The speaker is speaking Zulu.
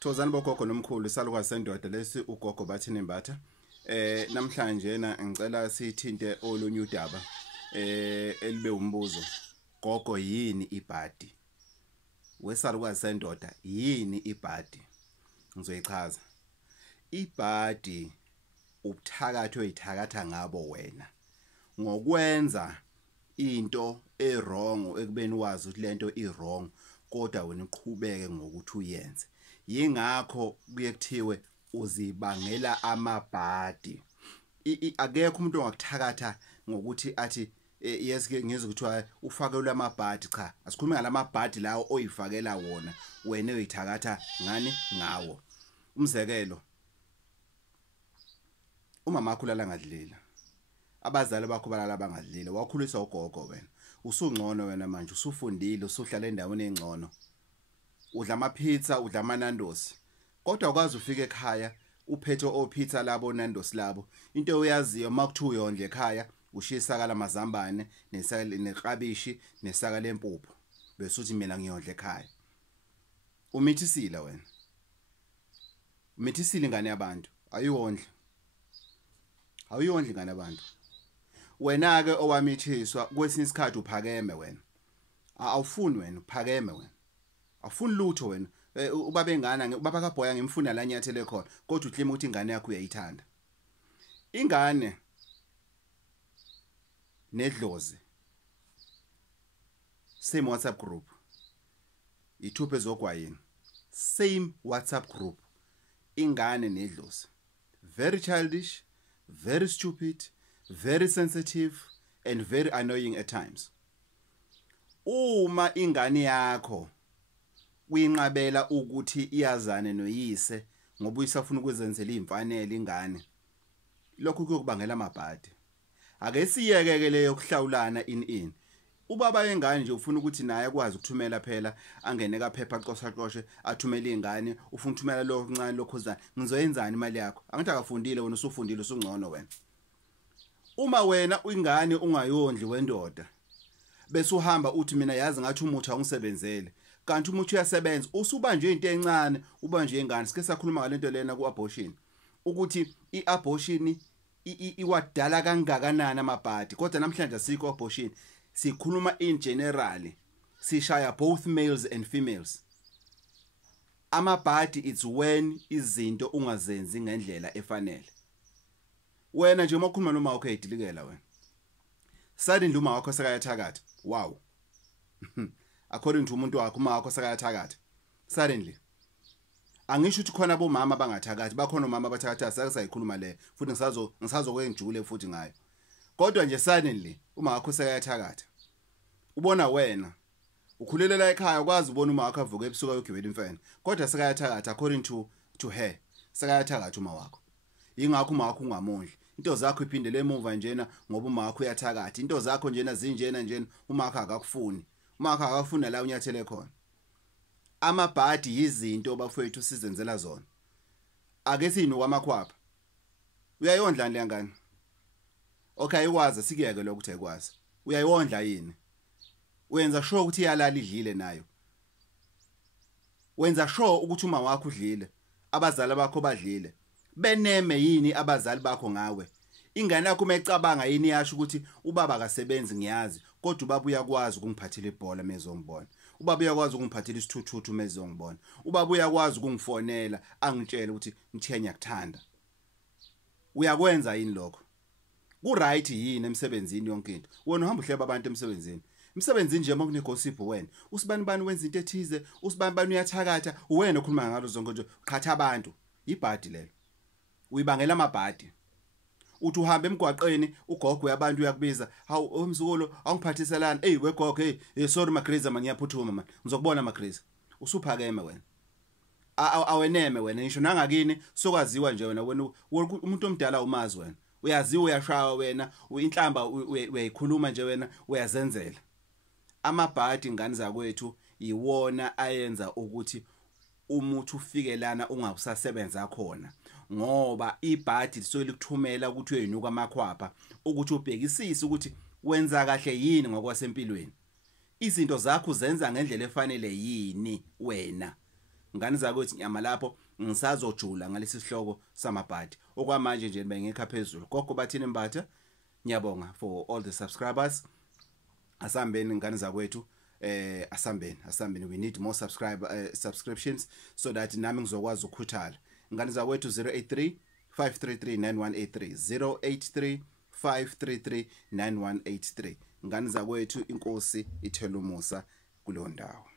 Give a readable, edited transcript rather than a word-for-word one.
Thokozani bogogo nomkhulu isalukazi sendoda lesi uGogo Bathini Mbatha. Namhlanje ngicela sithinte olunye udaba elibe umbuzo. Gogo yini ibhadi? Wesalukazi sendoda yini ibhadi? Ngizoyichaza. Ibhadi ubuthakatho oyithakatha ngabo wena. Ngokwenza into wrong ekubeni wazi ukuthi lento wrong kodwa wena uqhubeke ngokuthi uyenze. Yingakho kuye kuthiwe uzibangela amabhadi. Akekho umuntu ongakuthakatha ngokuthi athi yes ngizwe kuthiwa ufakelwe amabhadi. Cha, asikhulumi ngalamabhadi lawo oyifakela wona wena uyithakatha ngani ngawo. Umzekelo, umama wakho ulala ngadlila, abazali bakho balala bangadlile, wakhuliswa ugogo wena. Usungcono wena manje, usufundile, usuhlala endaweni engcono. Udla amapizza, udla amanandosi. Kodwa ukwazi ufika ekhaya uphethe opizza labo nandosi labo. Into oyaziyo makuthiwa uyondla ekhaya, ushisa kala mazambane, neklabishi, nesaka lempuphu. Bese uthi mina ngiyondla ekhaya. Umithisile wena. Umithisile ingane yabantu, ayondla. Awuyondla ingane yabantu. Wena ke owamithiswa kwesinye isikhathi uphakeme wena. Awufuni wena uphakeme wena. Awufuni lutho wena. Ubaba engane ubaba kaBhoya ngimfuna la nyathele khona kodwa uhlima ukuthi ingane yakho uyayithanda. Ingane nedlozi same WhatsApp group. Ithuphe zogwayini. Same WhatsApp group. Ingane nedlozi. Very childish, very stupid, very sensitive and very annoying at times. Uma ingane yakho uyinqabela ukuthi iyazane noyise ngoba uyisafuna ukuzenzela imfanele ingane, lokho kuyokubangela amabhadi. Ake siyeke leyo kuhlawulana in ubaba wengane nje ufuna ukuthi naye akwazi ukuthumela phela angene kaphepha aqoshaqoshe athumele ingane, ufuna ukuthumela lo ncane lokhuzana. Ngizoyenzani imali yakho? Angithi akafundile wena, usufundile, usungcono wena. Uma wena ingane ungayondli wendoda bese uhamba uthi mina yazi ngathi umuthi awungisebenzele, kanti umuthi uyasebenza, usubanje into encane, ubanje ingane. Sike sakhuluma ngalento lena ku-abortion ukuthi i-abortion iwadala kangakanani amabhadi, kodwa namhlanje asikho abortion. Sikhuluma in general, sishaya both males and females. Amabhadi it's when izinto ungazenzi ngendlela efanele. Wena nje makhuluma noma wakho edilikela wena, suddenly uma wakho sekayathakatha. Wow. According to umuntu wakho uma wakho sekayathakatha suddenly. Angisho ukuthi khona abomama abangathakathi, bakhona omama abathakatha, sayikhuluma le futhi ngisazokwenjule futhi ngayo. Kodwa nje suddenly uma wakho sekayathakatha, ubona wena ukhulelela ekhaya, ukwazi ubona uma wakho avuka ebusuku ayogibela imfene, kodwa sekayathakatha according to her, sekayathakatha uma wakho. Ingakho uma wakho ungamondli, into zakho iphindele emuva njena ngoba uma wakho uyathakatha. Into zakho njena zinjena uma wakho akakufuni, uma wakho akafuna la unyathele khona. Amabhadi yizinto bafowethu sizenzela zona. Ake siyinuka amakhwapha, uyayondla le ngane. Okay, ikwazi sikuyeke lokho ukuthi ayikwazi. Uyayondla yini? Wenza sure ukuthi iyalala idlile nayo. Wenza sure ukuthi uma wakho udlile, abazali bakho badlile. Beneme yini abazali bakho ngawe? Ingane yakho mecabanga yini yasho ukuthi ubaba akasebenzi ngiyazi, kodwa ubaba uyakwazi ukungiphathela ibhola mezongibona. Ubaba uyakwazi ukungiphathela isithuthuthu mezongibona. Ubaba uyakwazi ukungifonela angitshele ukuthi ngithenya kuthanda. Uyakwenza yini lokho? Ku right yini emsebenzini yonke into? Wena uhamba uhleba abantu emsebenzini. Emsebenzini nje makune gossip wena. Usibani wenza into ethize, usibani uyathakatha, wena okhuluma ngalo zonke nje qhatha abantu. Ibhadi lelo. Uyibangela amabhadi. Uthi uhamba emgwaqeni ugogo yabantu uyakubiza, hawu umzukulu awungiphathiselana, we gogo, sorry maGriza manje ngiyaphuthuma manje, ngizokubona maGriza. Usuphakeme wena. Aweneme wena, ngisho nangakini sokwaziwa nje wena umuntu omdala umazi wena. Uyaziwa uyashaya wena, inhlamba uyayikhuluma nje wena, uyazenzela. Amabhadi ingane zakwethu iwona ayenza ukuthi umuthi ufike lana ungabusasebenza khona, ngoba ibhadi lisoke likuthumela ukuthi uyinuka amakhwapha ukuthi ubhekisise ukuthi wenza kahle yini ngokwasempilweni. Izinto zakho zenza ngendlela efanele yini wena. ngani zakwethu nyama lapho ngisazojula ngalesi sihloko samabhadi okwamanje nje bengekho phezulu Gogo Bathini Mbatha ngiyabonga for all the subscribers asambeni ngani zakwethu asambeni we need more subscriptions so that nami ngizokwazi ukukhuthala ngani zakwethu 083 533 9183 083 533 9183 ngani zakwethu inkosi ithela umusa kulo ndawo.